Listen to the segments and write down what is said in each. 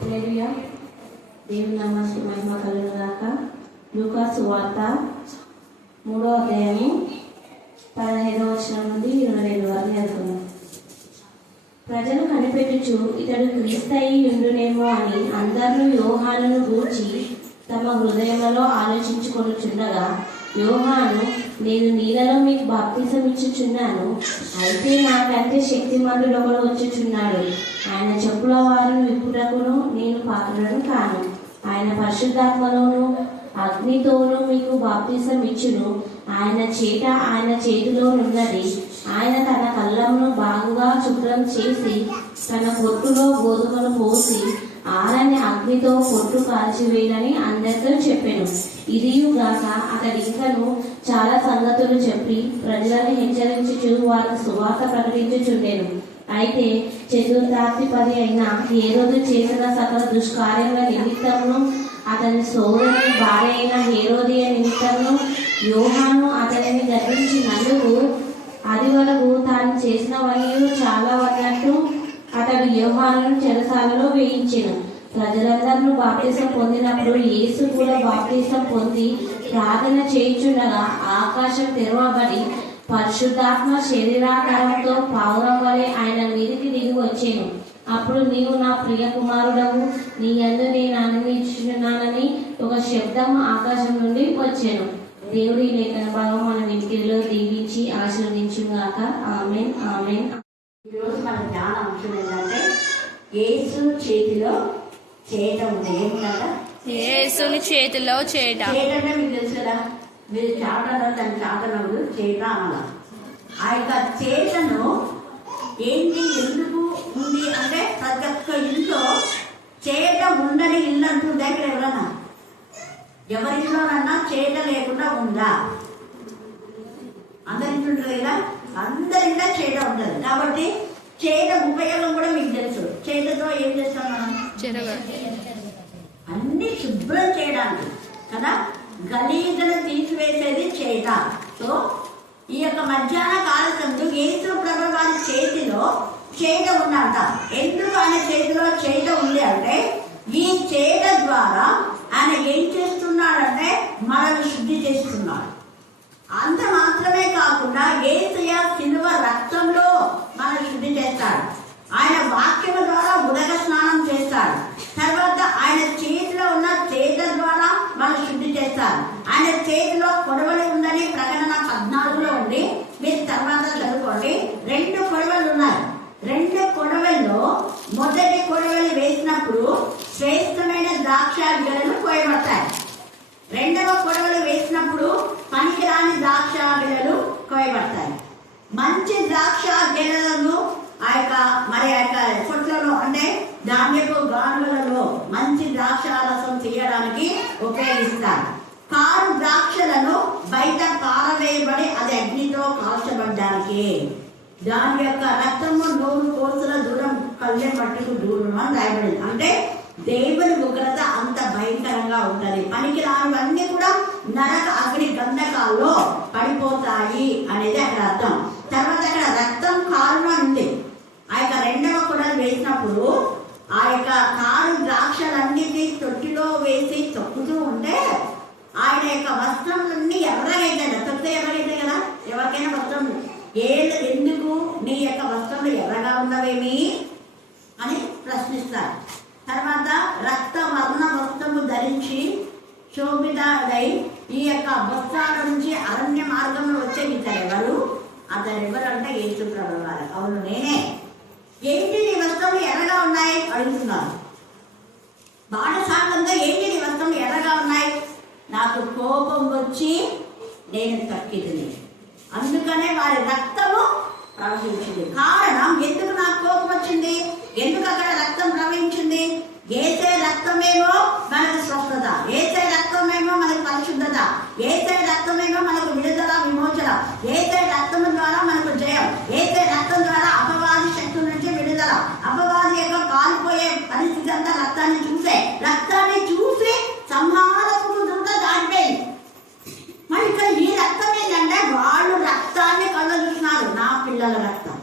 హల్లెలూయా. దేవుని నామానికి మహిమ కలుగును గాక. లూకా సువార్త 3వ అధ్యాయము 15వ వచనం నుండి 22 వరకు చదువుకున్నాం. ప్రజలు కనిపెట్టుచు ఇతడు క్రీస్తయి ఉండునేమో అని అందరూ యోహానును గూర్చి తమ హృదయంలో ఆలోచించుకొనుచుండగా, యోహాను, నేను నీళ్ళలో మీకు బాప్తిసం ఇచ్చుచున్నాను, అయితే నాకంటే శక్తిమంతుడు ఒకడు వచ్చుచున్నాడు, ఆయన చెప్పుల వారిని విప్పుటకును నేను పాత్రుడను కాను. ఆయన పరిశుద్ధాత్మలోను అగ్నితోనూ మీకు బాప్తిసం ఇచ్చును. ఆయన చేతిలోనున్నది. ఆయన తన కళ్ళమును బాగుగా శుభ్రం చేసి తన పొట్టులో గోధుమలు పోసి ఆరని అగ్నితో పొట్టు కాల్చివేయనని అందరితో చెప్పాను. ఇదియుగాక అతడి ఇంకను చాలా సంగతులు చెప్పి ప్రజలను హెచ్చరించుచు వారికి సువార్త ప్రకటించుచుండెను. అయితే చతుర్థాధిపతి అయిన హేరోదు చేసిన సకల దుష్కార్యముల నిమిత్తమును అతని సోదరుని భార్య అయిన హేరోదియ నిమిత్తమును యోహాను అతనిని గర్వించినందుకు అది వరకు తాను చేసినవన్నీ చాలా ఉన్నట్టు అతడు యోహానును చెరసాలలో వేయించెను. ప్రజలందరూ బాప్తిసం పొందినప్పుడు యేసు కూడా బాప్తిసం పొంది ప్రార్థన చేయుచుండగా ఆకాశం తెరవబడి పరిశుద్ధాత్మ శరీరాకారంతో పావురం వలె ఆయన మీదికి దిగి వచ్చాను. అప్పుడు నీవు నా ప్రియ కుమారుడవు, నీ యందు నేను ఆనందించుచున్నానని ఒక శబ్దం ఆకాశం నుండి వచ్చాను. దేవుడి లేఖన భాగం మన ఇంటిలో దీవించి ఆశీర్వదించుగాక. ఆమేన్, ఆమేన్. ఈరోజు మన జ్ఞాన అంశం ఏంటంటే యేసు చేతిలో చేయటం ఉంది. ఏమిటంటే యేసుని చేతిలో చేయటం. చేయటంటే మీకు తెలుసు కదా, మీరు చాటలో దాని చాటనప్పుడు చేయట అనాల. ఆ యొక్క చేతను ఏంటి, ఎందుకు ఉంది అంటే ప్రతి ఒక్క ఇంట్లో చేత ఉండని ఇల్లు అంటుండే. ఇక్కడ ఎవరన్నా ఎవరింట్లోనన్నా చేత లేకుండా ఉందా? అందరింటుంటారు కదా, అందరింట్లో చేత ఉంటుంది. కాబట్టి చేత ఉపయోగం కూడా మీకు తెలుసు. చేతతో ఏం చేస్తాం మనం? అన్ని శుభ్రం చేయడానికి కదా, గలీజను తీసివేసేది చేత. సో ఈ యొక్క మధ్యాహ్న కాలసందు యేసు ప్రభు వారి చేతిలో చేత ఉన్నంట. ఎందుకు ఆయన చేతిలో చేత ఉంది అంటే, ఈ చేత ద్వారా ఆయన ఏం చేస్తున్నాడంటే మనల్ని శుద్ధి చేస్తున్నాడు. అంత మాత్రమే కాకుండా యేసయ్య శిలువ రక్తంలో మనల్ని శుద్ధి చేస్తాడు. ఆయన వాక్యం ద్వారా ఉదక స్నానం చేస్తాడు. తర్వాత ఆయన చేతిలో ఉన్న చేత ద్వారా మనం శుద్ధి చేస్తారు. ఆయన చేతిలో కొడవలి ఉందని ప్రకటన 14లో ఉంది. మీరు తర్వాత చదువుకోండి. 2 కొడవలు ఉన్నాయి. 2 కొడవల్లో మొదటి కొడవలి వేసినప్పుడు శ్రేష్టమైన ద్రాక్ష గిడలు కోయబడతాయి. 2వ కొడవలు వేసినప్పుడు పనికిరాని ద్రాక్ష గిడలు కోయబడతాయి. మంచి ద్రాక్ష గిడలను ఆ యొక్క పొట్లలో అంటే ధాన్యపు గానుగలలో మంచి ద్రాక్ష రసం తీయడానికి ఉపయోగిస్తారు. కారు ద్రాక్షలను బయట పారవేయబడి అది అగ్నితో కాల్చబడ్డానికి. దాని యొక్క రక్తము 100 కోసుల దూరం కళ్ళె మట్టుకు దూరం అని రాయబడింది. అంటే దేవుని ఉగ్రత అంత భయంకరంగా ఉంటది. పనికి రానివన్నీ కూడా నరక అగ్ని గంధకాల్లో పడిపోతాయి అనేది అక్కడ అర్థం. తర్వాత అక్కడ రక్తం కారును ఉంది. ఆ యొక్క 2వ కొడలు వేసినప్పుడు ఆ యొక్క కారు ద్రాక్షలన్నిటి తొట్టిలో వేసి తొక్కుతూ ఉంటే ఆయన యొక్క వస్త్రములన్నీ ఎర్రగైతాయి. తొక్కితే ఎర్రగైతాయి కదా, ఎవరికైనా వస్త్రం ఎందుకు నీ యొక్క వస్త్రములు ఎర్రగా ఉన్నవేమి అని ప్రశ్నిస్తారు. తర్వాత రక్త వర్ణ వస్త్రము ధరించి శోభితాడై ఈ యొక్క వస్త్రాల నుంచి అరణ్య మార్గంలో వచ్చే ఎవరు? అతను ఎవరు అంటే యేసు ప్రభువు వారు. అవును, నేనే. ఏంటి నీ వస్త్రములు ఎర్రగా ఉన్నాయి అడుగుతున్నారు. బాణసాంగంగా ఏంటి నీ వస్త్రములు ఎర్రగా ఉన్నాయి? నాకు కోపం వచ్చి నేను తక్కిదిని, అందుకనే వారి రక్తము ప్రవహించింది. కారణం ఎందుకు నాకు కోపం వచ్చింది, ఎందుకు అక్కడ రక్తం ప్రవహించింది? ఏసే రక్తమేమో మనకు స్వస్థత, ఏసే రక్తమేమో మనకు పరిశుద్ధత, ఏసే రక్తమేమో మనకు విడుదల, విమోచన, ఏసే రక్తం ద్వారా మనకు జయం, ఏసే రక్తం ద్వారా అపవాది శక్తుల నుంచి విడుదల. అపవాది యొక్క కాలిపోయే పరిస్థితి అంతా రక్తాన్ని చూసి సంహారపు దూత దాటిపోయింది. మరి ఇక్కడ ఈ రక్తం ఏంటంటే వాళ్ళు రక్తాన్ని కళ్ళ చూసినారు. నా పిల్లల రక్తం,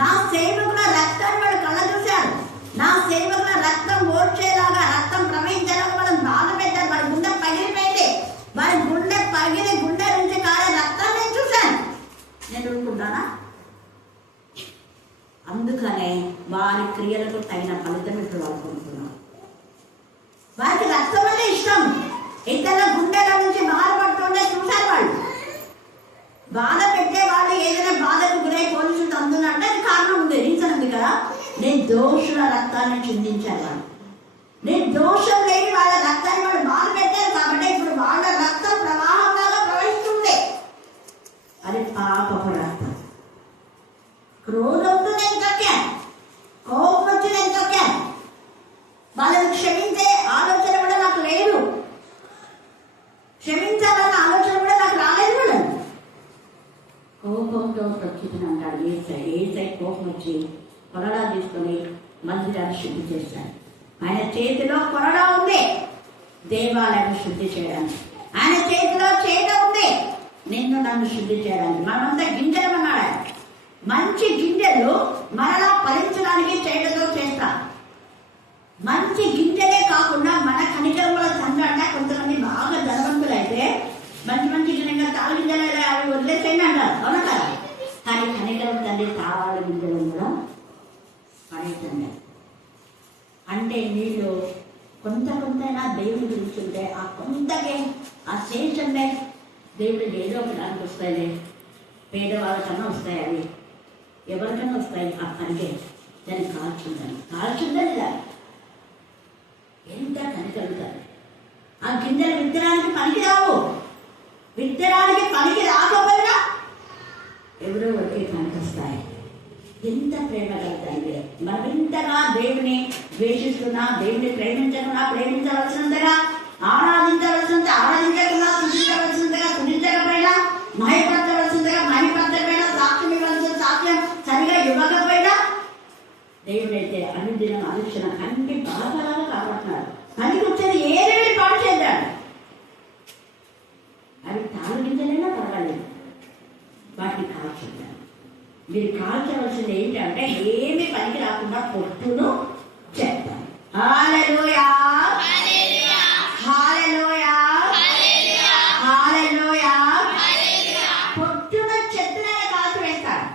నా సేవకుల రక్తాన్ని వాళ్ళు కళ్ళ చూశారు. నా సేవకుల రక్తం వచ్చేలాగా రక్తం ప్రవహించేలాగా మనం బాధ పెట్టారు. వారి గుండె పగిలిపోయింది. వారి గుండె పగిలి గుండె నుంచి కారే రక్తాన్ని నేను చూశాను. నేను ఊరుకుంటానా? అందుకనే వారి క్రియలకు తగిన ఫలితం ఇప్పుడు వాళ్ళు పొందుతున్నారు. వారికి రక్తం అంటే ఇష్టం. ఇతరుల గుండెల నుంచి బాధపడుతుంటే చూశారు. వాళ్ళు బాధ పెట్టే వాళ్ళు ఏదైనా బాధకు గురై పోలీసులు అందునంటే అది కారణం ఉంది, రీజన్ ఉంది కదా. నిర్దోషుల రక్తాన్ని చిందించారు వాళ్ళు. నిర్దోషం లేని వాళ్ళ రక్తాన్ని వాళ్ళు బాధ పెట్టారు కాబట్టి ఇప్పుడు వాళ్ళ రక్తం ప్రవాహంగా ప్రవహిస్తుంది. అది పాపపు రక్తం. క్రోధంతో నేను తొక్కాను, కోపం వచ్చి నేను తొక్కాను. వాళ్ళని క్షమించే ఆలోచన కూడా నాకు లేదు, క్షమించాలన్న ఆలోచన కూడా నాకు రాలేదు. వాళ్ళని కోపంతో ప్రస్తుతం అంటాడు ఏసై కోపం వచ్చి కొరడా తీసుకొని మందిరాన్ని శుద్ధి చేశాడు. ఆయన చేతిలో కొరడా ఉంది దేవాలయాన్ని శుద్ధి చేయడానికి. ఆయన చేతిలో చేత ఉంది నిన్ను నన్ను శుద్ధి చేయడానికి. మనమంతా గింజలు అన్నాడు. మంచి గింజలు మరలా ఫలించడానికి చేతతో చేస్తాం. మంచి గింజలే కాకుండా మన కనికరముల తండ్రి అంటే కొంతమంది బాగా ధనవంతులు అయితే మంచి మంచి గింజలు తాళ గింజలు అవి వదిలేసేయండి అంటారు, అవునా కదా. కానీ కనికరం తండ్రి తాళ గింజలు కూడా పడేసండి. అంటే నీళ్ళు కొంతైనా దేవుని గురించి ఉంటే ఆ కొంతకే ఆ శేషండే దేవుడికి ఏదో ఒక దానికి వస్తాయి. పేదవాళ్ళకన్నా వస్తాయి, అవి ఎవరికన్నా వస్తాయి. ఆ పనికే దాన్ని కాల్చుందని దాన్ని ఎంత కనికలుగుతారు. ఆ గింజలు విత్తనానికి పనికి రావు. విత్తనానికి పనికి రాకపోయినా ఎవరో ఒకరికి పనికొస్తాయి. ఎంత ప్రేమ కలుగుతాయి. మనం ఇంతగా దేవుని ద్వేషిస్తున్నా, దేవుని ప్రేమించవలసినంతగా, ఆరాధించవలసినంత ఆరాధించకుండా, తుదించవలసినంతగా తుదించకపోయినా, మహిపరచవలసిందిగా మహిపరచకపోయినా, సాక్ష్యం ఇవ్వాల్సిన సాక్ష్యం సరిగా ఇవ్వకపోయినా దేవుడైతే అనుదినం అనుక్షణ అన్ని బాధలాగా కాపాడుతున్నాడు. పనికి వచ్చేది ఏదేమి పాడు చేద్దాడు. అవి తాను గింజలైనా పర్వాలేదు, వాటిని కాల్చేద్దాం. మీరు కాల్చవలసింది ఏంటంటే ఏమి పనికి రాకుండా పొట్టును చేద్దాం. హల్లెలూయా, హల్లెలూయా, హల్లెలూయా. పొట్టును చెట్టునైనా కాల్చివేస్తాడు.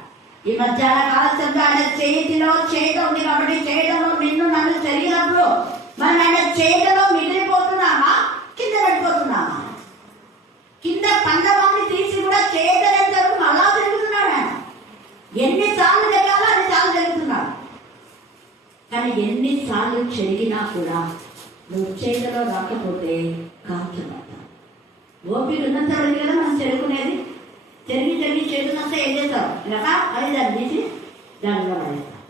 ఈ మధ్యాహ్న కాల్చంతో ఆయన చేతిలో చేత ఉంది కాబట్టి చేయడంలో నిన్ను నన్ను జరిగినప్పుడు మనం ఆయన చేతిలో మిగిలిపోతున్నామా, కింద పడిపోతున్నామా? కింద పండవాన్ని తీసి కూడా చేతనంత అలా తిరుగుతున్నాడు ఆయన. ఎన్నిసార్లు జరగాలో అన్నిసార్లు జరుగుతున్నాడు. కానీ ఎన్నిసార్లు చెరిగినా కూడా నువ్వు చేతిలో రాకపోతే కాల్చబడతావు. ఓపిక ఉన్నంత వరకు కదా మనం చెరుకునేది. చెరిగి చేతులంతా ఏం చేస్తావు? ఇలా అది దాన్ని తీసి దానిలో పడేస్తాం.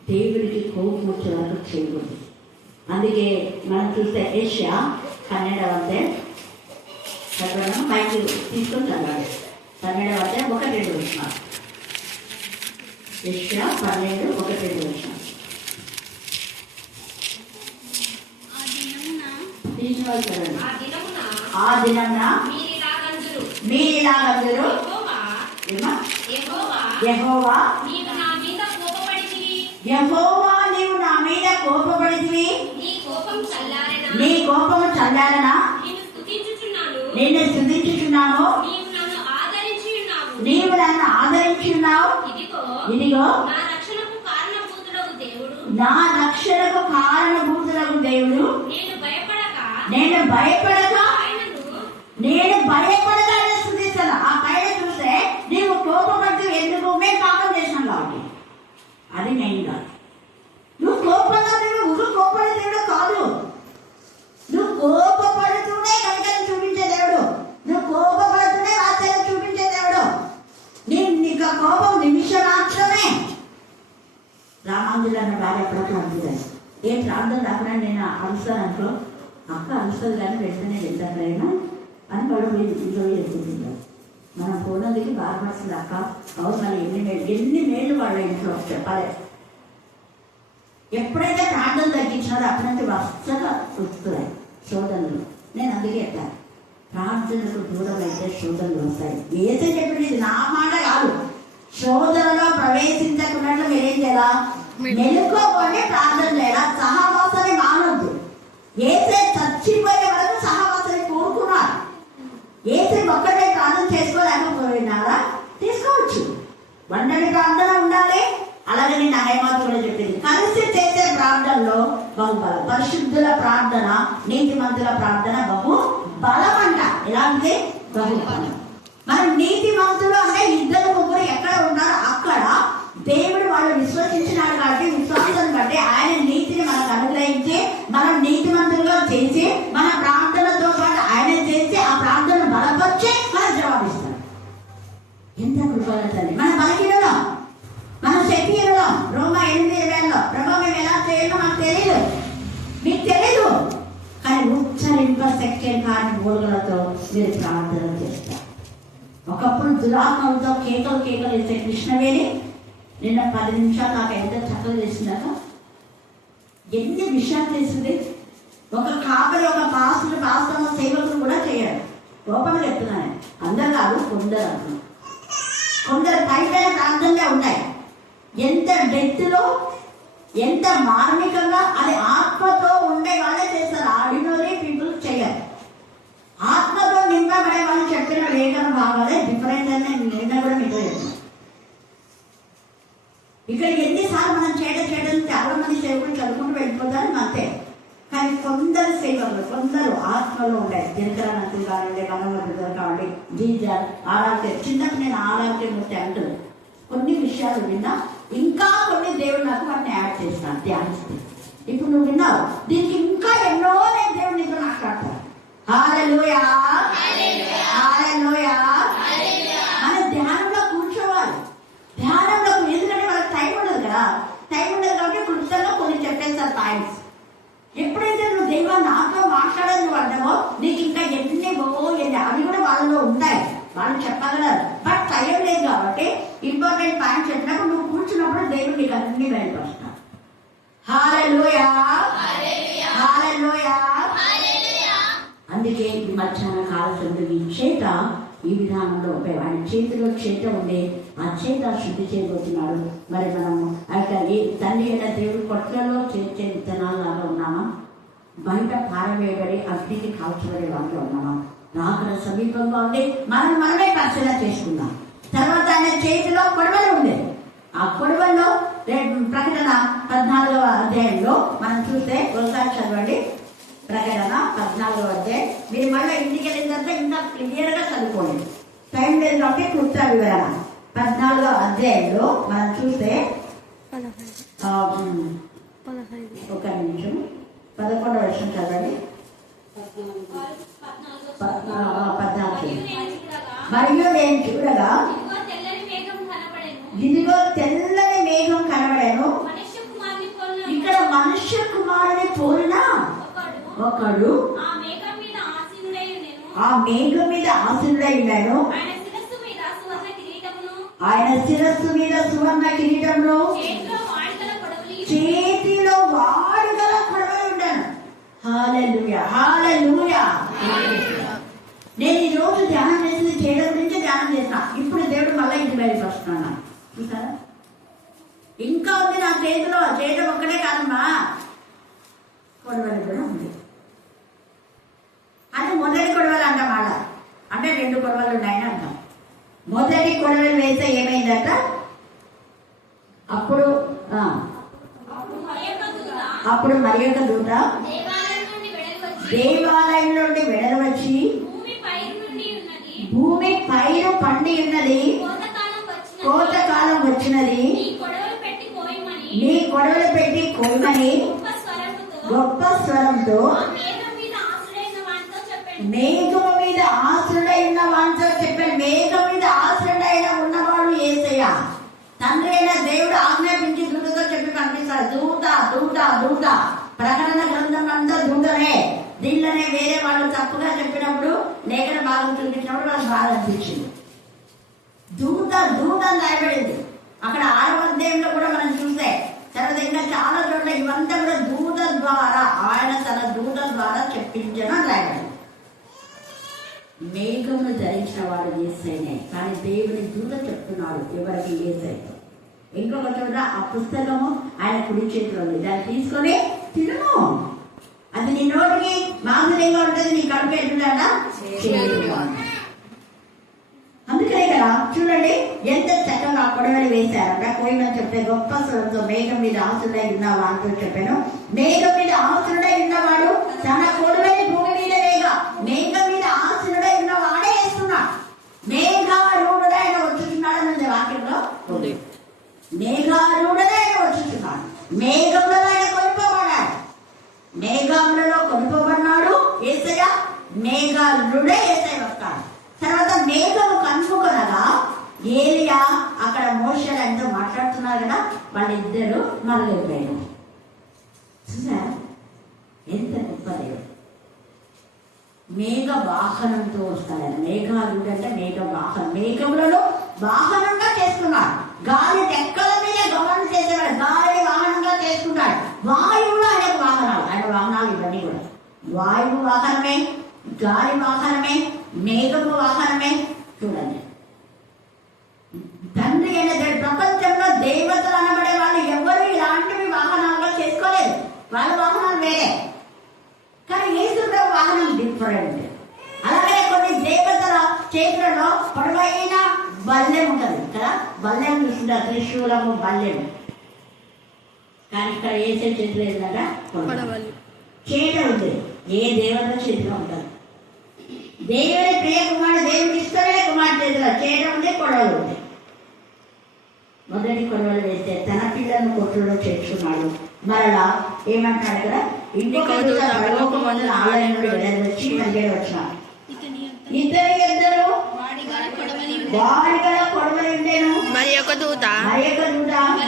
దేవుడికి కోపం వచ్చే వరకు చేయకూడదు. అందుకే మనం చూస్తే యెషయా 12వ చదవడం పైకి తీసుకొని చదవాలి. 12వ అధ్యాయం 1-2 వచనాలు. యెషయా 12:1-2 వచనాలు. ఆ దినమున మీరిలాగందురు, యెహోవా నీవు నా మీద కోపపడితివి, నీ కోపము చల్లారనా, నిన్ను స్తుతించుచున్నాను, నీవు నన్ను ఆదరించి ఉన్నావు. ఇదిగో నా రక్షణకు కారణభూతులకు దేవుడు. నేను భయపడక ఆయన స్తుతిస్తాను. ఆ పైన చూస్తే నీవు కోపపడుతూ ఎందుకు? మేము పాపం చేసినాం కాబట్టి. అది మెయిన్ కాదు. నువ్వు కోపంగా దేవుడు కోపడే దేవుడు కాదు. నువ్వు కోపపడుతూనే కనికరం చూపించే దేవుడు. నువ్వు కోపపడుతూనే ఆశ్చర్యం చూపించే దేవుడు. నీకు ఆ కోపం నిమిషం మాత్రమే. రామాంజులు అన్న భార్య ఎక్కడ ప్రార్థన ఏం ప్రార్థన రాకుండా నేను అరుస్తాను అనుకో, అక్క అరుస్తుంది కానీ వెంటనే వెళ్తాను అని వాళ్ళు ఇంట్లో ఎక్కుతుంటారు. మనం పోనందుకు బాధపడుతుంది. అక్క అవసరం ఎన్ని మేళ్ళు వాళ్ళ ఇంట్లో చెప్పాలి. ఎప్పుడైతే ప్రార్థన తగ్గించినారో అప్పటి నుంచి వరుసగా వస్తున్నాయి శోధనలు. నేను అందుకే చెప్పాను, ప్రార్థనకు దూరం అయితే శోధనలు వస్తాయి. ఏదో చెప్పింది ఇది నా మాట కాదు. శోధనలో ప్రవేశించకుండా మీరేం చేయాలా? మెలుకోవాలి, ప్రార్థన చేయాలా, సహవాసం ఏసే చచ్చిపోయే వరకు సహవాసాన్ని కోరుకున్నాడు. ఏసే ఒక్కడే ప్రార్థన చేసుకోలేకపోయినారా? తీసుకోవచ్చు. ఒంటరి ప్రార్థన ఉండాలి. అలాగే నేను అయ్యమాత కూడా చెప్పింది, కలిసి చేసే ప్రార్థనలో బహు బలం. పరిశుద్ధుల ప్రార్థన, నీతిమంతుల ప్రార్థన బహు బలం అంట. ఎలాంటి బహు బలం. మనం నీతిమంతులు అంటే ఇద్దరు ముగ్గురు ఎక్కడ ఉన్నారో అక్కడ దేవుడు వాళ్ళు విశ్వసించినాడు కాబట్టి విశ్వాసం బట్టి ఆయన నీతిని మనకు అనుగ్రహించి మనం నీతిమంతులుగా చేసి మన ప్రార్థనతో పాటు ఆయన చేసి ఆ ప్రార్థనను బలపరిచి మనం జవాబిస్తాం. ఎంత కృపలండి. మన బలహీనలో మన శక్తిలో రోమా 8:20 ప్రభావం మేము ఎలా చేయాలో మాకు తెలియదు, మీకు తెలీదు, కానీ ఉచ్చరింప సెకండ్ కాని మూలుగులతో మీరు ప్రార్థన చేస్తారు. ఒకప్పుడు దురాత్మలతో కేకలు వేసే కృష్ణవేణి నిన్న 10 నిమిషాలు నాకు ఎంత చక్కగా చేసిందాక ఎన్ని విషయాలు చేసింది. ఒక కాపరి, ఒక పాస్టర్ సేవకులు కూడా చేయరు. లోపల చెప్తున్నాను, అందరు కాదు, కొందరు పైపైన ప్రాంతంగా ఉన్నాయి. ఎంత డెత్లో, ఎంత మార్మికంగా అది ఆత్మతో ఉండే వాళ్ళే చేస్తారు. ఆర్డినరీ పీపుల్ చేయరు. ఆత్మతో నింపబడే వాళ్ళు చెప్పిన లేఖన భాగాలే డిఫరెంట్ అని నిన్న కూడా మీకు చెప్తున్నాను. ఇక్కడ ఎన్నిసార్లు మనం చేయడం చాలా మంది సేవకులు చదువుకుంటూ వెళ్ళిపోతారు అంతే. కానీ కొందరు సేవకులు, కొందరు ఆత్మలో ఉండే దినకరానంతులు కానివ్వండి, గణమతులు కావండి, జీజర్ ఆరాధ్య, చిన్నప్పుడు నేను ఆరాధ్యమూర్తి అంటుంది. కొన్ని విషయాలు విన్నా, ఇంకా కొన్ని దేవుడు నాకు వాటిని యాడ్ చేస్తాను ధ్యానిస్తే. ఇప్పుడు నువ్వు విన్నావు, దీనికి ఇంకా ఎన్నో నేను దేవుడు నీతో మాట్లాడతాను. హల్లెలూయా, హల్లెలూయా. మన ధ్యానంలో కూర్చోవాలి. ధ్యానంలో ఎందుకంటే మనకు టైం ఉండదు కదా. టైం ఉండదు కాబట్టి కృతంగా కొన్ని చెప్పేస్తారు పాయింట్స్. ఎప్పుడైతే నువ్వు దైవం నాతో మాట్లాడని అంటావో నీకు ఇంకా ఎన్ని అవి కూడా వాళ్ళలో ఉంటాయి, వాళ్ళు చెప్పగలరు. బట్ టైం లేదు కాబట్టి ఇంపార్టెంట్ పాయింట్స్ చెప్పినప్పుడు నువ్వు కూర్చున్నప్పుడు దేవుడు నీకు అన్ని బయటపరుస్తాడు. హల్లెలూయా, హల్లెలూయా. అందుకే ఈ మధ్యాహ్న కాల సందుకి చేత ఈ విధానంలో ఆయన చేతిలో చేత ఉండే ఆ చేత శుద్ధి చేయబోతున్నాడు. మరి మనము అయితే తండ్రి అయిన దేవుడి కొట్లలో చేర్చే విత్తనాలలాగా ఉన్నామా, బయట పారవేయబడి అగ్నికి కాల్చబడే వాళ్ళు ఉన్నామా? రాకడ సమీపంగా ఉండి మనమే పరిశీలన చేసుకుందాం. తర్వాత ఆయన చేతిలో కొడవలు ఉండేది. ఆ కొడవల్లో ప్రకటన 14వ అధ్యాయంలో మనం చూస్తే, ఒకసారి చదవండి ప్రకటన 14వ అధ్యాయం. మీరు మళ్ళీ ఇంటికి వెళ్ళిన తర్వాత ఇంకా క్లియర్ గా చదువుకోండి, టైం లేదు కాబట్టి క్లుప్త వివరణ. 14వ అధ్యాయంలో మనం చూస్తే ఒక నిమిషం 11వ వర్షం చదవండి. 14. మరియు నేను చూడగా ఇదిగో తెల్లని మేఘం కనబడెను. ఇక్కడ మనుష్య కుమారుని పోలిన ఒకడు ఆ మేఘం మీద ఆసీనుడై ఉన్నాడు. ఆయన శిరస్సు మీద సువర్ణ కిరీటంలో చేతిలో వాడుగల కొడవలి ఉన్నాను. హల్లెలూయా, హల్లెలూయా. నేను ఈ రోజు ధ్యానం చేసింది చేయడం గురించి ధ్యానం చేసిన. ఇప్పుడు దేవుడు మళ్ళీ ఇంటి బయటకు వస్తున్నాను. చూసారా, ఇంకా ఉంది నా చేతిలో. చేయడం ఒక్కడే కాదమ్మా, కొడవలి కూడా ఉంది. అది మొదటి కొడవలు అంటామాట. అంటే 2 కొడవలు ఉన్నాయని అంటాం. మొదటి కొడవలు వేస్తే ఏమైందట? అప్పుడు మరి యొక్క దూత దేవాలయం నుండి వెడలు వచ్చి భూమి పైరు పండి ఉన్నది, కోతకాలం వచ్చినది, నీ కొడవలు పెట్టి కోయమని గొప్ప స్వరంతో మేఘం మీద ఆశ్రుడైన వాడితో చెప్పాడు. మేఘం మీద ఆశ్రుడైన ఉన్నవాడు యేసయ్య. తండ్రి అయిన దేవుడు ఆజ్ఞాపించి దూతతో చెప్పి పంపిస్తాడు. దూత దూత దూత. ప్రకటన గ్రంథం అంతా దూతనే. దీనిలోనే వేరే వాళ్ళు తప్పుగా చెప్పినప్పుడు, లేఖన భాగం చూపించినప్పుడు వాళ్ళకి బాధ అనిపించింది. దూత దూత అని రాయబడింది. అక్కడ 6వ అధ్యాయంలో కూడా మనం చూస్తే, తర్వాత ఇంకా చాలా చోట్ల ఇవంతా కూడా దూత ద్వారా, ఆయన తన దూత ద్వారా చెప్పించడం రాయబడింది. మేఘమును ధరించిన వాడు యేసయ్యనే, కానీ దేవుని దూత చెప్తున్నాడు ఎవరికి? యేసయ్య. ఇంకొక చోట ఆ పుస్తకము ఆయన కుడి చేతిలో ఉంది, దాన్ని తీసుకొని తినము. అది నీ నోటికి మాధుర్యంగా ఉంటుంది, నీ కడుపు ఎట్లుందా చేదుగా. అందుకనే కదా చూడండి ఎంత చక్కగా కొడవలి వేశారంట. కోయమని చెప్పే గొప్ప స్వరంతో మేఘం మీద ఆసుడై ఉన్నావా అంటూ చెప్పాను. మేఘం మీద ఆసుడై ఉన్నవాడు తన కొడవలి భూమి మీద వేగా. మేఘం మీద ఆసుడై ఉన్నవాడే వేస్తున్నాడు. మేఘారూఢుడు ఆయన వచ్చుతున్నాడు అన్నది వాక్యంలో. మేఘారూఢుడు ఆయన వచ్చుతున్నాడు. మేఘంలో ఆయన కొనుకోబడ్డాడు. మేఘములలో కొనుకోబడినాడు యేసయ్య. మేఘారుడే యేసయ్య వస్తాడు. తర్వాత మేఘము కనుకొనగా ఏలియా అక్కడ మోషే ఆయనతో మాట్లాడుతున్నారు కదా, వాళ్ళిద్దరు మరలిపోయారు. చూసారా ఎంత గొప్ప దేవుడు. మేఘ వాహనంతో వస్తాడు. మేఘారుడు అంటే మేఘ వాహనం, మేఘములలో వాహనంగా చేసుకున్నాడు. గాలి రెక్కల మీద గమనం చేసేవాడు, గాలి వాహనంగా చేసుకుంటాడు. వాయువులో ఆయనకు వాహనాలు, ఆయన వాహనాలు ఇవన్నీ కూడా వాయువు వాహనమే, గాలి వాహనమే, మేఘము వాహనమే. చూడండి తండ్రి అయిన ప్రపంచంలో దేవతలు అనబడే వాళ్ళు ఎవరు ఇలాంటివి వాహనాలుగా చేసుకోలేదు. వాళ్ళ వాహనాలు వేరే, కానీ యేసుప్రభు వాహనం డిఫరెంట్. అలాగే కొన్ని దేవతల చేతులలో పొడవైన బల్లెం ఉంటుంది కదా, బల్లెం చూస్తుంటారు, త్రిశూలము బల్లెము. కానీ ఇక్కడ ఏసే చేతులు ఏంటంటే చేట ఉంది. ఏ దేవత చేతిలో ఉంటుంది. దేవుని ప్రియ కుమారుడు, దేవుడికి ఇష్టమైన కుమార్తె చేతిలో చేట ఉంది, కొడవలు ఉంది. మొదటి కొడవలు వేస్తే తన పిల్లలను కొట్టులో చేర్చుకున్నాడు. మరలా ఏమంటాడు కదా, ఇంకొక ఆలయంలో వచ్చి మధ్య వచ్చినాడు. ఇద్దరు వాడిగల కొడవలి ఉండేను. మరి ఒక దూత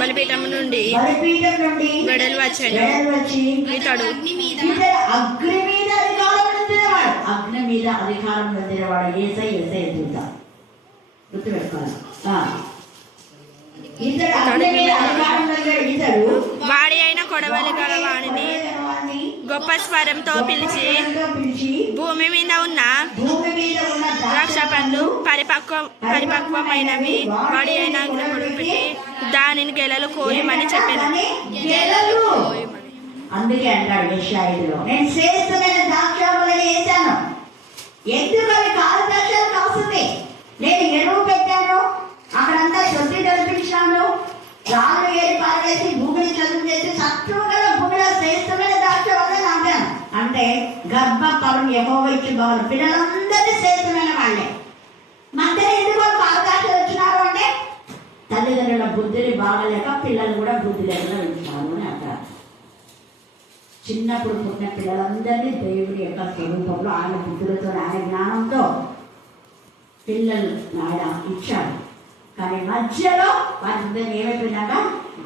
బలిపీఠం నుండి వెడలు వచ్చి ఇతడు అగ్ని మీద అధికారం పొందినవాడు. అగ్ని మీద అధికారం పొందినవాడు యేసయ్య. యేసయ్య దూత గుర్తుపెట్టుకోవాలి. ఇతడు అగ్ని మీద అధికారం పొందాడు. ఇతడు వాడి అయిన కొడవలి గల వాడిని గొప్ప స్వరంతో పిలిచి భూమి మీద ఉన్న ద్రాక్ష పండ్లు పరిపక్వమైనవి వాడి అయిన అగ్నిపుడు పెట్టి దానిని గెలలు కోయమని చెప్పాను. అందుకే అంటాడు యెషయాలో, నేను శ్రేష్టమైన ద్రాక్షావళిని వేశాను. ఎందుకు అవి కాలు ద్రాక్షలు కాస్తుంది. నేను ఎరువు పెట్టాను, అక్కడంతా శుద్ధి కల్పించాను, రాళ్ళు ఏరి పారేసి భూమిని చదువు చేసి సత్తువ గల భూమిలో శ్రేష్టమైన ద్రాక్షావళిని నాటాను. అంటే గర్భ ఫలం యెహోవా ఇచ్చి బాగుంది. పిల్లలందరినీ శ్రేష్టమైన వాళ్ళే. మధ్య ఎందుకు కాలు ద్రాక్షలు వచ్చినారు అంటే తల్లిదండ్రుల బుద్ధిని బాగలేక పిల్లలు కూడా బుద్ధి లేకుండా ఉంటున్నారు అని అంటారు. చిన్నప్పుడు పుట్టిన పిల్లలందరినీ దేవుడి యొక్క స్వరూపంలో ఆయన బుద్ధులతో ఆయన జ్ఞానంతో పిల్లలు ఆయన ఇచ్చాడు. కానీ మధ్యలో వారి హృదయం ఏమైపోయినాక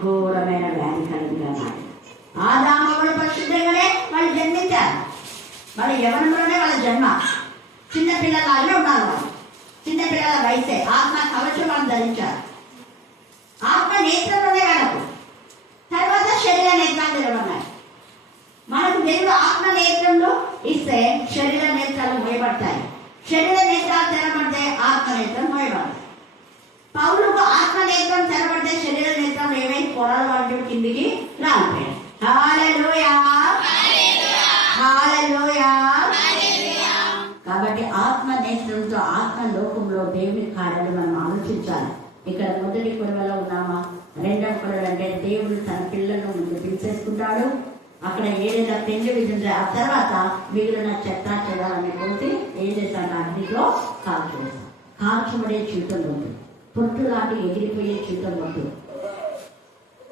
ఘోరమైన వ్యాధి కలిగిన ఆదాములు పరిశుద్ధంగానే వాళ్ళు జన్మించారు. వాళ్ళ యవనంలోనే వాళ్ళ జన్మ. చిన్నపిల్లలాగానే ఉన్నారు వాళ్ళు. చిన్నపిల్లల వయసే ఆత్మ కవచం వాళ్ళు ధరించారు. ఆత్మ నేత్రంలోనే వాళ్ళకు. తర్వాత శరీర నేత్రాలు తెరవన్నాయి. మనకు దేవుడు ఆత్మ నేత్రంలో ఇస్తే శరీర నేత్రాలు మోయబడతాయి. శరీర నేత్రాలు తెరబడితే ఆత్మ నేత్రం మోయబడతాయి. పౌలుకు ఆత్మ నేత్రం తెరబడితే శరీర నేత్రం ఏమై పొరల వంటి కిందికి రాలిపోయాయి. హల్లెలూయా, హల్లెలూయా. కాబట్టి ఆత్మ నేత్రంతో ఆత్మ లోకంలో దేవుని కార్యాలు మనం ఆలోచించాలి. ఇక్కడ మొదటి కొడవలో ఉన్నామా, రెండవ కొడవలు అంటే దేవుడు తన పిల్లలను ముందు పిలిచేసుకుంటాడు. అక్కడ ఏదైనా పెళ్లి విధించే ఆ తర్వాత మిగిలిన చెత్త చెదాలని పోతే ఏం చేస్తాడు, అగ్నిలో కాల్చేస్తాడు. కాల్చబడే జీవితం ఉంటుంది, పొట్టు లాంటి ఎగిరిపోయే జీవితం ఉంటుంది.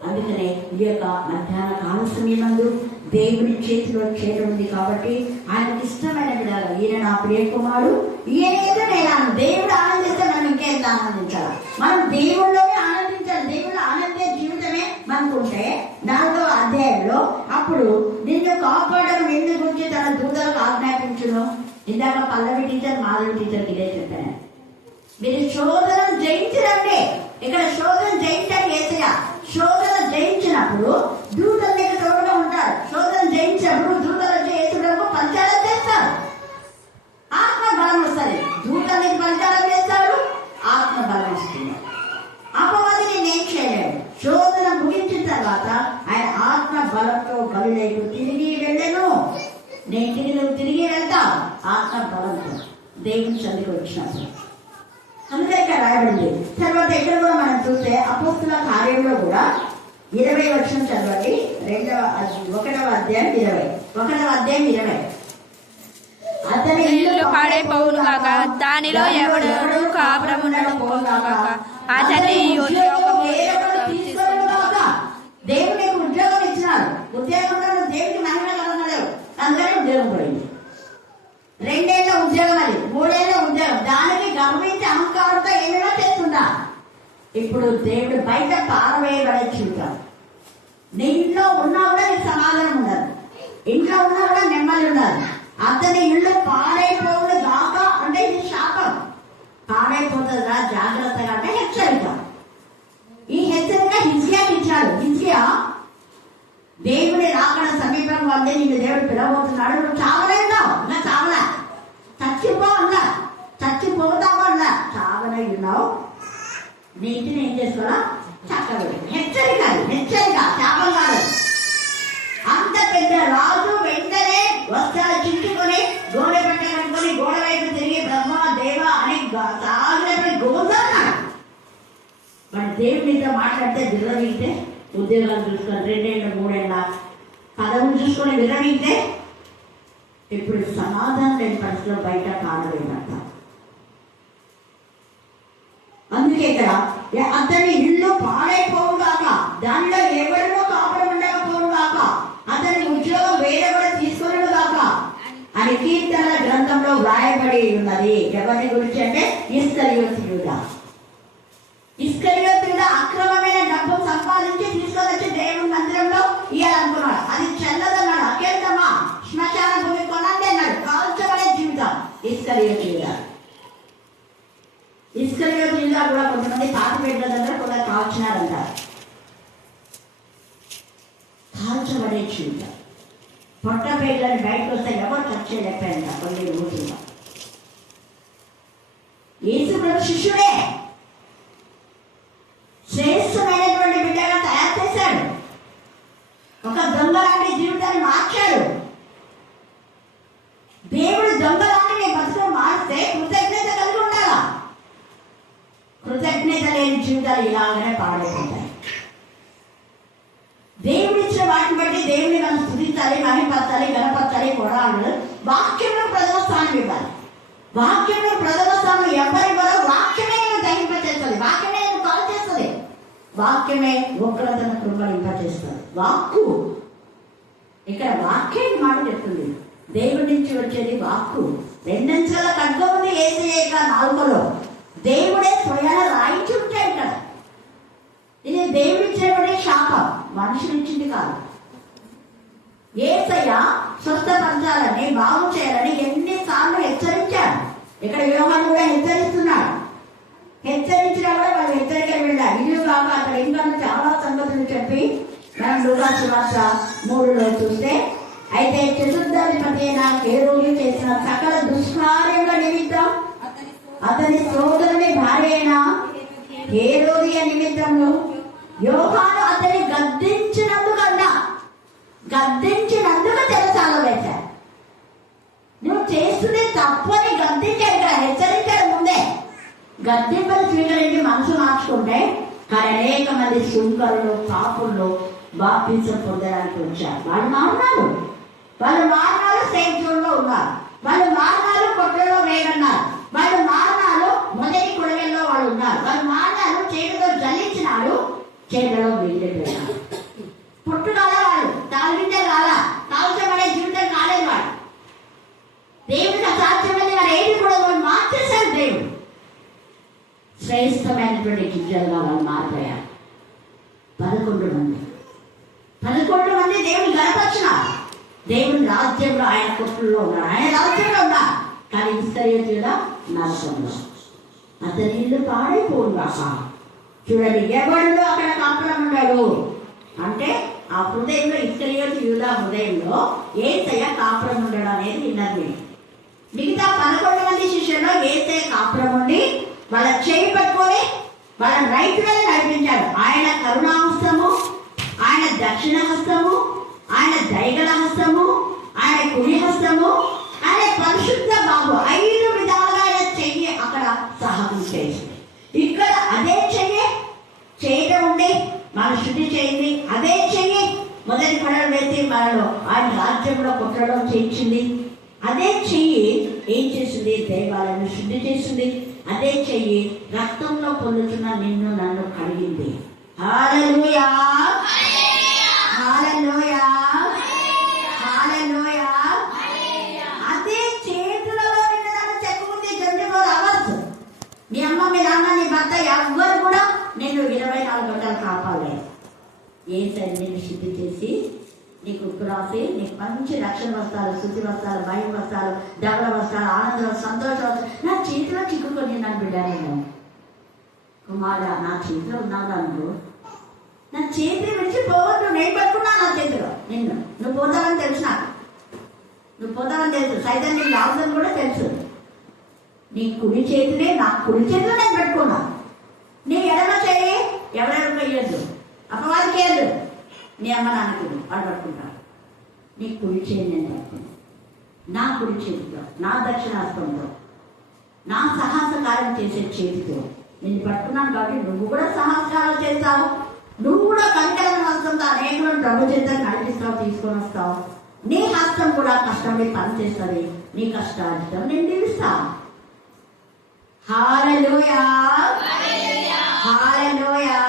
అందుకనే ఈ యొక్క మధ్యాహ్న కాల సమయమందు దేవుని చేతిలో చేతి ఉంది కాబట్టి ఆయనకి ఇష్టమైన విధాలు ఈయన నా ప్రియ కుమారుడు, ఈయనైతే నేను దేవుడు ఆనందిస్తే మనం ఇంకెంత ఆనందించాలి. మనం దేవుళ్ళలోనే ఆనందించాలి. దేవుళ్ళు ఆనందే జీవితమే మనకుంటే 4వ అధ్యాయంలో అప్పుడు నిన్ను కాపాడడం నిన్ను గురించి తన దూతలకు ఆజ్ఞాపించును. ఇందాక పల్లవి టీచర్ మాధవి టీచర్కి ఇదే చెప్పాను, మీరు శోధన జయించరండి. ఇక్కడ శోధన జయించాడు యేసయ్య. శోధన జయించినప్పుడు దూతలు నీకు తోడుగా ఉంటారు. శోధన జయించినప్పుడు దూతలు వచ్చి యేసుకు పరిచారం చేస్తారు. ఆత్మ బలం వస్తుంది. దూతలు నీకు పరిచారం చేస్తాడు, ఆత్మ బలం వస్తుంది. అపవాది నేనేం చేయలేడు. శోధన ముగించిన తర్వాత ఆయన ఆత్మ బలంతో గలిలోకి తిరిగి వెళ్ళను. నీ ఇంటికి నువ్వు తిరిగి వెళ్తావు ఆత్మ బలంతో దేవుని చదివి వచ్చినప్పుడు. అందుకే ఇక్కడ రాయబడింది. తర్వాత ఇక్కడ కూడా మనం చూస్తే అపోస్తుల కార్యంలో కూడా 20 వచనం చదవండి. 1వ అధ్యాయం 20. అతని ఇల్లు పాడైపోవును కాక, దానిలో ఎవడు కాపురముండడు కాక, అతని ఉద్యోగము దేవుడు నీకు ఉద్యోగం ఇచ్చినాడు. ఉద్యోగంలో దేవుడికి మహిమ కలగలేవు. అందరూ ఉద్యోగం పడింది. 2 ఏళ్ళ ఉద్యోగం, అది 3 ఏళ్ళ ఉద్యోగం. దానికి గర్వించి అహంకారంతో ఏమైనా చేస్తుందా? ఇప్పుడు దేవుడు బయట పారవేయబడే చూద్దాం. నీ ఇంట్లో ఉన్నా కూడా నీకు సమాధానం ఉండదు, ఇంట్లో ఉన్నా కూడా నెమ్మది ఉండదు. అతని ఇల్లు పాడైపోవును గాక అంటే ఇది శాపం. పాడైపోతుందా జాగ్రత్తగా అంటే హెచ్చరిక. ఈ హెచ్చరిక హిజ్కియాకి ఇచ్చాడు. హిజ్కియా దేవుని రాకడ సమీపం వల్లే నిన్ను దేవుడు పిలవబోతున్నాడు. నువ్వు చావలేన్నావు, ఇంకా చావలా, చచ్చిపోవన్నా, చచ్చిపోతామన్నా, చావలే ఉన్నావు. నీ ఇంటిని ఏం చేసుకోవాలా? చక్కగా హెచ్చరిక, హెచ్చరిక, శాపం కాదు. అంత పెద్ద రాజు వెంటనే వస్త్రాలు చించుకొని గోడ పట్ట కట్టుకొని గోడ వైపు తిరిగి బ్రహ్మ దేవ అని సాగినప్పుడు గోదాన్నాడు. మరి దేవునితో మాట్లాడితే విర్రవీగితే, ఉద్యోగాలు చూసుకొని 2 ఏళ్ళ 3 ఏళ్ళ పదవులు చూసుకొని విర్రవీగితే, ఇప్పుడు సమాధానం లేని పరిస్థితిలో బయట కానలేదంట. అందుకే ఇక్కడ అతని ఇల్లు పాడైపోవుగాక, దానిలో ఎవరినో కాపురం ఉండకపోవుగాక, అతని ఉద్యోగం వేరే కూడా తీసుకుని గాక అని కీర్తనల గ్రంథంలో వ్రాయబడి ఉన్నది. ఎవరిని గురించి అంటే ఇస్కరియోతు యూదా. ఇస్కరియోతు యూదా అక్రమమైన డబ్బు సంపాదించి తీసుకొని వచ్చి దేవుని మందిరంలో ఇవ్వాలనుకున్నాడు. అది చెల్లదన్నాడు. అకేంటమ్మా శ్మశాన భూమి కొనండి అన్నాడు. కాల్చబడే జీవితం ఇస్కరియోతు యూదా. ఇస్కరియోతు యూదా కూడా కొంతమంది పాతి పెట్టదంటారు, కొందరు కాల్చినారంటారు. కాల్చబడే జీవితం. పొట్టపేట్లని బయటకు వస్తే ఎవరు టచ్ చేయలేకపోయింట కొన్ని రోజుల్లో. యేసు ప్రభు శిష్యుడే శ్రేష్టమైనటువంటి బిడ్డగా తయారు చేశాడు. ఒక దొంగ లాంటి జీవితాన్ని మార్చాడు. దేవుడు దొంగ లాంటి నీ బతుకును మారిస్తే కృతజ్ఞత కలిగి ఉండాలా. కృతజ్ఞత లేని జీవితాలు ఇలాగనే పాడైపోతాయి. దేవుడు ఇచ్చిన వాటిని బట్టి దేవుని మనం స్తుతించాలి, మహిమపరచాలి, గణపరచాలి, కొడాలి. వాక్యంలో ప్రథమ స్థానం ఇవ్వాలి. వాక్యంలో ప్రథమ స్థానం ఎవరి వరకు వాక్యమే నేను దహింపచేస్తుంది, వాక్యమే నేను కాల్ చేస్తుంది, వాక్యమే ఉగ్రతను కృంగలింపచేస్తుంది. వాక్కు ఇక్కడ వాక్యం మాట చెప్తుంది. దేవుడి నుంచి వచ్చేది వాక్కు. 2 అంచెల ఖడ్గం ఉంది యేసయ్య నాలుకలో. దేవుడే స్వయాన రాయించి ఉంటాడు ఇక్కడ. ఇది దేవుడిచ్చినటువంటి శాపం, మనుషులిచ్చింది కాదు. యేసయ్య స్వస్థపరచాలని, బాగు చేయాలని ఎన్నిసార్లు హెచ్చరించాడు. ఇక్కడ యోహాను కూడా హెచ్చరిస్తున్నాడు. హెచ్చరించినా కూడా వాళ్ళు హెచ్చరికలు వెళ్ళారు. ఇల్లు కాక అక్కడ ఇంకా చాలా సంగతులు చెప్పి మనం లూకా సువార్త 3లో చూస్తే, అయితే చతుర్థాధిపతి అయిన హేరోదు చేసిన సకల దుష్కార్యముల నిమిత్తం అతని సోదరుని భార్య అయిన హేరోదియ నిమిత్తము యోహాను అతన్ని గద్దించినందుకు చెరసాలలో వేశాడు. నువ్వు చేస్తుంటే తప్పని గద్దించాడు. ఇక్కడ హెచ్చరించాడు ముందే. గద్దింపలు స్వీకరించి మనసు మార్చుకుంటే కానీ అనేక మంది సుంకరులు, పాపులు బాప్తిసం పొందడానికి వచ్చారు. వాళ్ళు మారణాలు సేఫ్ జోన్ లో ఉన్నారు. వాళ్ళు మారణాలు కొట్టలో వేయన్నారు. వాళ్ళు మారణాలు మొదటి కొడవల్లో వాళ్ళు ఉన్నారు. వాళ్ళు మారణాలు చేతితో జల్లించినాడు, చేతిలో వెళ్ళిపోయినాడు. పుట్టుకాల వాళ్ళు తాగితే కాల్చబడే జీవితం కాలేదు. వాడు దేవుడికి అసాధ్యమని వారు ఏది కూడా వాళ్ళు మార్చేశారు. దేవుడు శ్రేష్టమైనటువంటి గిజ్జలుగా వాళ్ళు మారిపోయారు. 11 మంది దేవుని గణపరిచినారు. దేవుని రాజ్యంలో ఆయన కొట్టుల్లో ఉన్నాడు, ఆయన రాజ్యంలో ఉన్నాడు. కానీ ఇస్కరియోతు యూదా నరకంలో. అతని ఇల్లు పాడైపోవుగాక. చూడండి, ఎవరిలో అక్కడ కాపురం ఉన్నాడు అంటే ఆ హృదయంలో, ఇస్కరియోతు యూదా హృదయంలో యేసయ్య కాపురం ఉండడం అనేది విన్నది. మిగతా 11 మంది శిష్యుల్లో యేసయ్య కాపురం ఉండి వాళ్ళ చేయి పట్టుకొని వాళ్ళ రైట్ వేళ నడిపించాడు. ఆయన కరుణాహస్తము, ఆయన దక్షిణ హస్తము, ఆయన దయగల హస్తము, ఆయన ఆయన కుడి హస్తము, ఆయన పరిశుద్ధ బాబు 5 విధాలుగా ఆయన చెయ్యి అక్కడ సహాయం చేసింది. ఇక్కడ అదే చెయ్యి చేయటం ఉండి మన శుద్ధి చేయింది. అదే చెయ్యి మొదటి పడవ వేసి మనలో ఆయన రాజ్యంలో కుట్రడం చేయించింది. అదే చెయ్యి ఏం చేసింది? దైవాలను శుద్ధి చేసింది. అదే చెయ్యి రక్తంలో పొందుతున్న నిన్ను నన్ను కడిగింది. హల్లెలూయా, హల్లెలూయా, హల్లెలూయా. అదే చేతులలో నిన్ను నన్ను చెక్కుతుంది 24 hours. మీ అమ్మ, మీ నాన్న, నీ భర్త ఎవ్వరు కూడా నేను 24 గంటలు కాపాడలేదు. ఏ సైడ్ నేను శుద్ధి చేసి నీకు ఉప్పు రాసి నీకు మంచి రక్షణ వస్త్రాలు, శుద్ధి వస్త్రాలు, భయం వస్త్రాలు, దవల వస్త్రాలు, ఆనందం, సంతోష వస్త్రాలు నా చేతిలో చిక్కుకొని నన్ను బిడ్డ, నేను కుమారుడా నా చేతిలో ఉన్నావు అనుకో, నా చేతిని విడిచి పోవద్దు. నేను పట్టుకున్నా నా చేతిలో నిన్ను. నువ్వు పోతావని తెలుసు, నాకు నువ్వు పోతావని తెలుసు, సైతం నీకు రావద్దని కూడా తెలుసు. నీ కుడి చేతినే, నా కుడి చేతిలో నేను పెట్టుకున్నా. నీ ఎడమ చేయి ఎవరెవరికి వేయద్దు, అపవాదికి వేయద్దు. నీ అమ్మ నాన్నకి వాడు పట్టుకుంటాను. నీ కుడి చేయి నేను పట్టుకున్నాను. నా కుడి చేతితో, నా దక్షిణాస్తంతో, నా సాహసకారం చేసే చేతితో నిన్ను పట్టుకున్నాను. కాబట్టి నువ్వు కూడా సాహసకారం చేస్తావు. నువ్వు కూడా కనికరమైన హస్తంతో అనేకులను ప్రభు చేత నడిపిస్తావు, తీసుకొని వస్తావు. నీ హస్తం కూడా కష్టపడి పని చేస్తుంది. నీ కష్టార్జితం నేను దీవిస్తాను. హల్లెలూయా, హల్లెలూయా.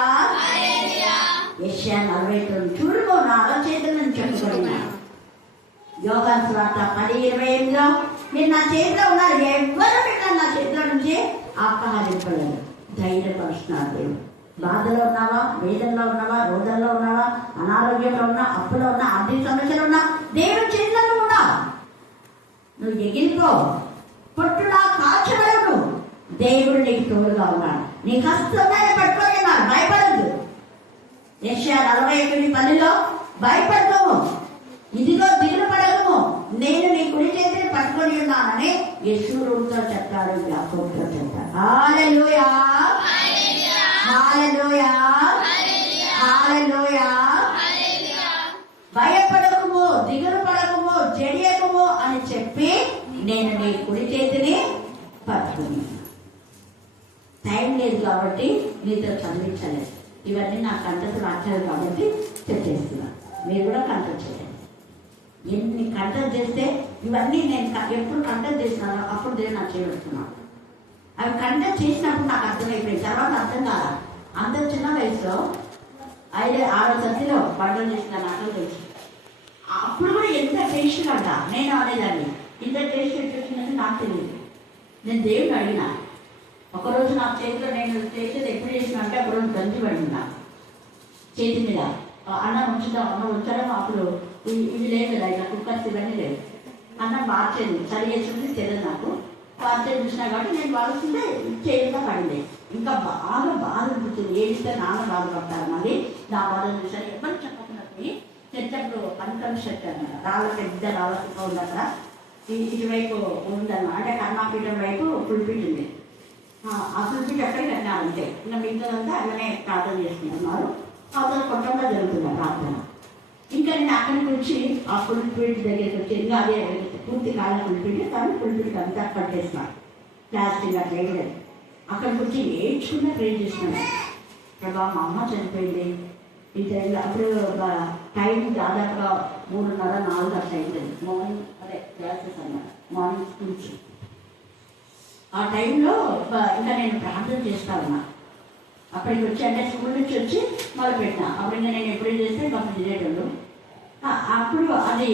యెషయా 42 చూడుకో, నా చేతుల నుంచి చెప్పుకోండి. యోహాను సువార్త 10:28లో నేను నా చేతిలో ఉన్నారు, ఎవ్వరు పెట్టాను నా చేతిలో నుంచి అపహరింపలేదు. ధైర్యపరుస్తున్నారు దేవుడు. బాధలో ఉన్నావా, వేదనలో ఉన్నావా, రోగంలో ఉన్నావా, అనారోగ్యంలో ఉన్నా, అప్పులో ఉన్నా, ఆర్థిక సమస్యలు ఉన్నా, దేవుడి చేతిలో ఉన్నావు. నువ్వు ఎగిరిపో, పొట్టులా కాల్చబడవు. దేవుడు నీకు తోడుగా ఉన్నాడు. నీ హస్తాన్ని పట్టుకొని ఉన్నారు, భయపడద్దు. యెషయా 41:10లో భయపడతాము, ఇదిగో దిగులు పడము, నేను నీ కుడి చేతిని పట్టుకొని ఉన్నానని యేషూరుతో చెప్తాడు, యాకోబుతో చెప్తాడు. హల్లెలూయా, హల్లెలూయా, హల్లెలూయా. భయపడకము, దిగులు పడకము, జడియకము అని చెప్పి నేను నీ కుడి చేతిని పట్టుకుని. టైం లేదు కాబట్టి మీతో చదివించలేదు. ఇవన్నీ నా కంటలు రాశారు కాబట్టి చెప్పేస్తున్నాను. మీరు కూడా కంటలు చేయండి. ఎన్ని కంటలు చేస్తే ఇవన్నీ నేను ఎప్పుడు కంటలు చేసినానో అప్పుడు నేను నాకు చేయబడుతున్నాను. అవి కంటలు చేసినప్పుడు నాకు అర్థమైపోయింది. తర్వాత అర్థం కాదా. అంత చిన్న వయసులో 5-6 తరగతిలో పంటలు చేసిన నాకు తెలుసు. అప్పుడు కూడా ఎంత టేస్ట్ అంట నేను అనేదాన్ని. ఇంత టేస్ట్ వచ్చిందని నాకు తెలియదు. నేను దేవుడిని అడిగినా. ఒకరోజు నా చేతిలో నేను చేసేది ఎప్పుడు చేసిన అంటే ఒకరోజు గంజి పడినా చేతి మీద. అన్నం ఉంచడం అప్పుడు ఇవి లేదు కదా, ఇలా కుక్కర్స్ ఇవన్నీ లేదు. అన్నం మార్చేది, సరి చేసింది తెలియదు నాకు. మార్చేది చూసినా కాబట్టి నేను వాడుతుంటే చేతిలో పడింది. ఇంకా బాగా బాధ అనిపించింది. ఏడిస్తే నాన్న బాధపడతారు. మళ్ళీ నా బాధను చూసాను. ఎవరు చెప్పకుండా పోయి చెట్టప్పుడు పనికం చెట్టు అన్నమాట. రాళ్ళ పెద్ద రాళ్ళ కుక్క ఉంది అక్కడ. ఇటువైపు ఉందన్నమాట. అంటే కర్మాపీఠం వైపు పులిపీఠ ఉంది. ఆ పులిపీఠ ఎక్కడికి వెళ్ళాలంటే ఇంకా మిగతాదంతా అలానే ప్రార్థన చేసుకుంటున్నారు. అవతల కొట్టంగా జరుగుతుంది ప్రార్థన. ఇంకా నేను అక్కడికి వచ్చి ఆ పులిపీఠ దగ్గరికి వచ్చి ఇంకా అదే పూర్తి కాలం పులిపీఠ, కానీ పులిపీఠ అంతా కట్టేస్తున్నాను. ప్లాస్టిక్ అట్లా వేయలేదు. అక్కడికి వచ్చి ఏడ్చుకున్నా ప్రే చేస్తున్నాను. ప్రభా మా అమ్మ చనిపోయింది ఈ టైంలో. అప్పుడు టైం దాదాపుగా 3:30-4 అట్లా అయింది. మార్నింగ్ అదే క్లాసెస్ అన్నమాట, మార్నింగ్ స్కూల్స్. ఆ టైంలో ఇంకా నేను ప్రార్థన చేస్తా ఉన్నా. అప్పటికి వచ్చి అంటే స్కూల్ నుంచి వచ్చి మొదలు పెట్టినా. అప్పుడు ఇంకా నేను ఎప్పుడు చేస్తే మాకు తినేటోళ్ళు. అప్పుడు అది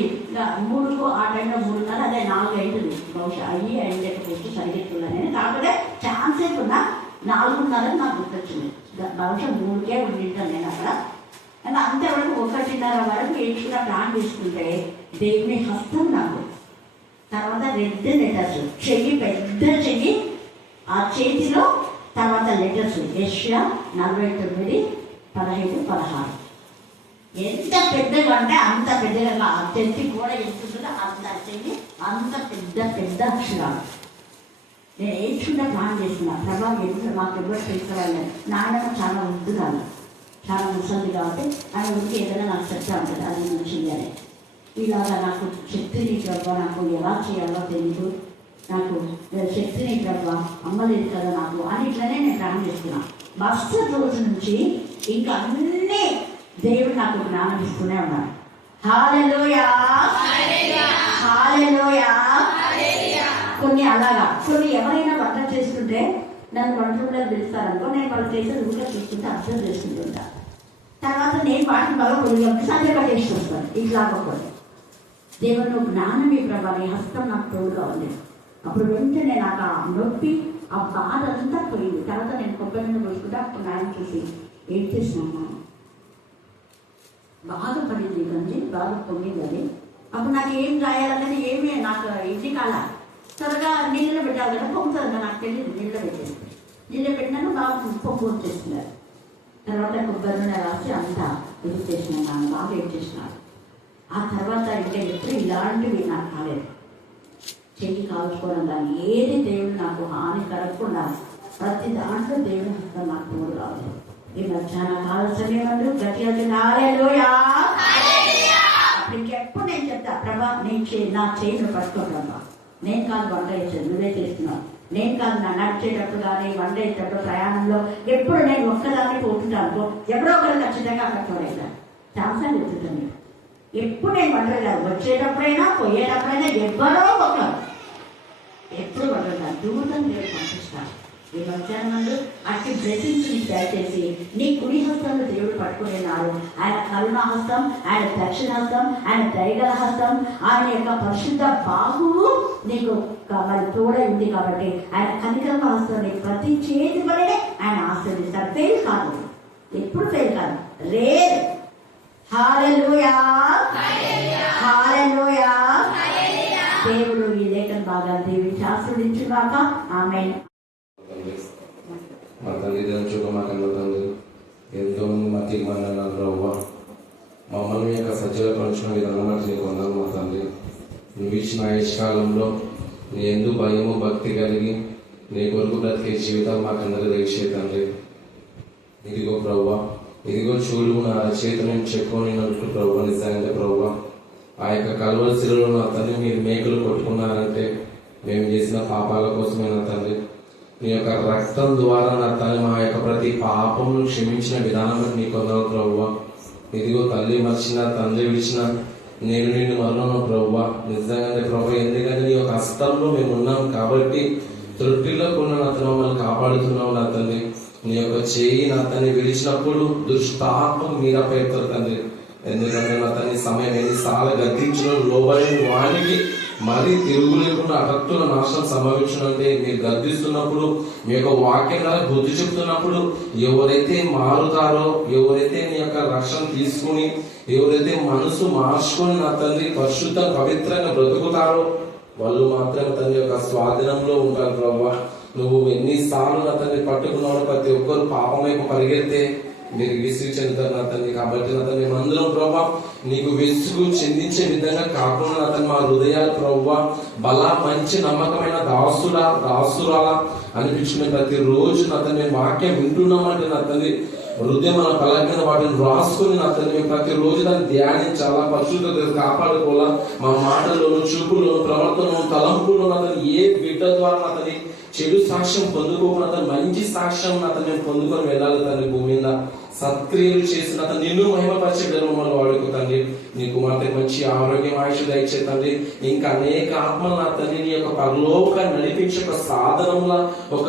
3 ఆ టైంలో 3:30 అదే 4 అయింది బహుశా. అయ్యి అయ్యేటప్పుడు సరిగెత్తున్నా. కాకపోతే ఛాన్స్ అయిపోయినా 4:30 నాకు గుర్తొచ్చింది. బహుశా 3కే ఉండింటాను నేను అక్కడ. అండ్ అంతవరకు 1:30 వరకు ఏడ్చుకున్న ప్లాన్ తీసుకుంటే దేవుని హస్తం నాకు. తర్వాత రెడ్ లెటర్స్, చెయ్యి పెద్ద చెయ్యి, ఆ చేతిలో తర్వాత లెటర్స్ యెషయా 49:15-16. ఎంత పెద్దగా అంటే అంత పెద్దగా. ఆ చెట్టు కూడా ఎంత ఉంటుందో అంత చెయ్యి, అంత పెద్ద పెద్ద అక్షరాలు. నేను ఏడ్చుకుంటే ప్లాన్ చేస్తున్నా. ప్రభా ఎంత మాకు ఎవరు తీసుకురాలి. నాన్నమ్మ చాలా వద్దురాలు, చాలా ముసలిది కాబట్టి ఆయన ఉంటే ఏదైనా నాకు చెప్తా ఉంటుంది అది నుంచి అని. ఇలాగా నాకు శక్తిని ప్రభా, నాకు ఎలా చేయాలో తెలియదు, నాకు శక్తిని ప్రభా అమ్మలేదు కదా నాకు అని ఇట్లనే నేను జ్ఞానం చేస్తున్నాను. మరుసటి రోజు నుంచి ఇంకా అన్నీ దేవుడు నాకు జ్ఞానం ఇస్తూనే ఉన్నాడు. హల్లెలూయా, హల్లెలూయా. కొన్ని అలాగా కొన్ని ఎవరైనా వంట చేస్తుంటే నన్ను వంట రూమ్లో పిలుస్తారనుకో, నేను వాళ్ళు చేసే ఊరిలో చూస్తుంటే అబ్జర్వ్ చేసుకుంటుంటా. తర్వాత నేను వాటిని బాగా కొన్ని ఒకసారి కట్టేసి వస్తాను. ఇట్లా కొన్ని దేవుడు నువ్వు జ్ఞానమే ప్రభా, నీ హస్తం నాకు తోడుగా ఉంది. అప్పుడు వెంటనే నాకు ఆ నొప్పి, ఆ బాధ అంతా పోయింది. తర్వాత నేను కొబ్బరి నుండి పోసుకుంటే అప్పుడు నాయన చూసి ఏం చేసినామా, బాధపడింది కానీ బాగా పొంగింది అది. అప్పుడు నాకు ఏం రాయాలనేది ఏమీ నాకు ఇది కాల. త్వరగా నీళ్ళలో పెట్టాలి కదా, పొంగుతుంది నాకు తెలియదు. నీళ్ళలో పెట్టేసి నీళ్ళలో పెట్టినాను, బాగా పొంగు వచ్చేస్తున్నారు. తర్వాత కొబ్బరి నూనె రాసి అంతా ఇది చేసినాను, బాగా ఏం చేసినాను. ఆ తర్వాత ఇంకా ఎప్పుడు ఇలాంటివి నాకు కాలేదు. చెయ్యి కాల్చుకోవడం కానీ ఏది దేవుడు నాకు హాని కలగకుండా ప్రతి దాంట్లో దేవుడు హస్తం నాకు తోడు రావాలి. ఈ మధ్యాహ్న కాల సమయంలో గట్టిగా హల్లెలూయా. అప్పుడు ఇంకెప్పుడు నేను చెప్తా, ప్రభా నా చేయిని పట్టుకో ప్రభా, నేను కాదు వంట చేసేది, నువ్వే చేస్తున్నావు. నేను కాదు నా నడిచేటప్పుడు కానీ వంట చేసేటప్పుడు ప్రయాణంలో ఎప్పుడు నేను ఒక్కదాన్ని పోతుంటాను, ఎవరో ఒకరు ఖచ్చితంగా అక్కడ తోడైతాను. చాలాసార్లు చెప్తుంటాను. ఎప్పుడు నేను వంట కాదు, వచ్చేటప్పుడైనా పోయేటప్పుడైనా ఎవరో ఒకరు ఎప్పుడు వంట దూరం దేవుడు పంపిస్తాను. ఈ మధ్యాహ్నంలో అట్టి బ్లెస్సింగ్స్ ని దయచేసి నీ కుడి హస్తంలో దేవుడు పట్టుకునేనాడు. ఆయన కరుణ హస్తం, ఆయన దక్షిణ హస్తం, ఆయన దయగల హస్తం, ఆయన యొక్క పరిశుద్ధ బాహువు నీకు మరి తోడై ఉంది. కాబట్టి ఆయన కనికర హస్తం నీకు ప్రతి చేతి వలనే ఆయన ఆశీర్వదిస్తారు. ఫెయిల్ కాదు, ఎప్పుడు ఫెయిల్ కాదు, రేర్. హల్లెలూయా, హల్లెలూయా. దేవుడు ఈ లేఖన బాగా దీవించి ఆశీర్వదించుగాక. ఆమేన్. మా తల్లిదండ్రులు చూడ మా కన్న తండ్రి, ఎంతో మంది మరణాలు రవ్వ మమ్మల్ని యొక్క సజ్జలపరచిన విధానం బట్టి నీకు వందనాలు మా తండ్రి. నువ్వు ఇచ్చిన ఆయుష్కాలంలో నీ ఎందు భయము భక్తి కలిగి నీ కొరకు బ్రతికే జీవితం మాకందరూ దయచే తండ్రి. ఇదిగో ప్రవ్వ, ఇదిగో చూడు నా చేత నేను చెప్పుకొని నడుపు ప్రవ్వ. నిజంగా ప్రవ్వ, ఆ యొక్క కల్వరి శిలలో నా తండ్రి మీరు మేకలు కొట్టుకున్నారంటే మేము చేసిన పాపాల కోసమే నా తండ్రి. నీ యొక్క రక్తం ద్వారా నా తల్లి మా యొక్క ప్రతి పాపమును క్షమించిన విధానం నీకు వందనాలు ప్రభువా. ఇదిగో తల్లి మర్చిన తండ్రి విడిచిన నేను నిన్ను మరణను ప్రభువా. నిజంగానే ప్రభు, ఎందుకంటే నీ యొక్క హస్తంలో మేము ఉన్నాం కాబట్టి త్రుటిలో కూడా నా తను మమ్మల్ని కాపాడుతున్నావు నా తండ్రి. నీ యొక్క చేయి నా తల్లి విడిచినప్పుడు దుష్టాత్మ మీరపై తండ్రి. ఎందుకంటే నా తల్లి సమయం ఎన్నిసార్లు గద్దించిన లోబడిన వానికి మరి తిరుగు లేకుండా అభక్తుల నాశనం సంభవించినంటే మీరు గర్దిస్తున్నప్పుడు మీ యొక్క వాక్యం బుద్ధి చెప్తున్నప్పుడు ఎవరైతే మారుతారో, ఎవరైతే మీ యొక్క రక్షణ తీసుకుని, ఎవరైతే మనసు మార్చుకొని నా తండ్రి పరిశుద్ధ పవిత్రంగా బ్రతుకుతారో వాళ్ళు మాత్రం తండ్రి యొక్క స్వాధీనంలో ఉంటారు ప్రభు. నువ్వు ఎన్నిసార్లు నా తండ్రి పట్టుకున్నావు, ప్రతి ఒక్కరు పాపం వైపు పరిగెడితే మీరు విసుగు చెందుతారు నా తండ్రి. కాబట్టి నా తండ్రి మందులో ప్రభా నీకు విసుగు చెందించే విధంగా కాకుండా నా తండ్రి మా హృదయాలు ప్రభా బల మంచి నమ్మకమైన దాసురాలా అనిపించుకునే ప్రతి రోజు నా తండ్రి వాక్యం వింటున్నామంటే నా తండ్రి హృదయం మన పలకైన వాటిని రాసుకుని నా తండ్రి మేము ప్రతి రోజు దాన్ని ధ్యానించాలా, పరిశుద్ధత కాపాడుకోవాలా. మా మాటల్లోను, చూపులోను, ప్రవర్తనను, తలంపులో నా తండ్రి ఏ బిడ్డ ద్వారా నా తండ్రి చెడు సాక్ష్యం పొందుకోకుండా మంచి సాక్ష్యం నా తండ్రి మేము పొందుకొని వెళ్ళాలి తండ్రి. భూమి మీద సత్క్రియలు చేసిన నిన్ను మహిమపరిచే మమ్మల్ని వాడుకో తండ్రి. నీ కుమార్తె మంచి ఆరోగ్యం ఆయుష్ దయచే తండ్రి. ఇంకా అనేక ఆత్మలు నా తండ్రి నీ యొక్క పరలోక నడిపించే ఒక సాధనంలా ఒక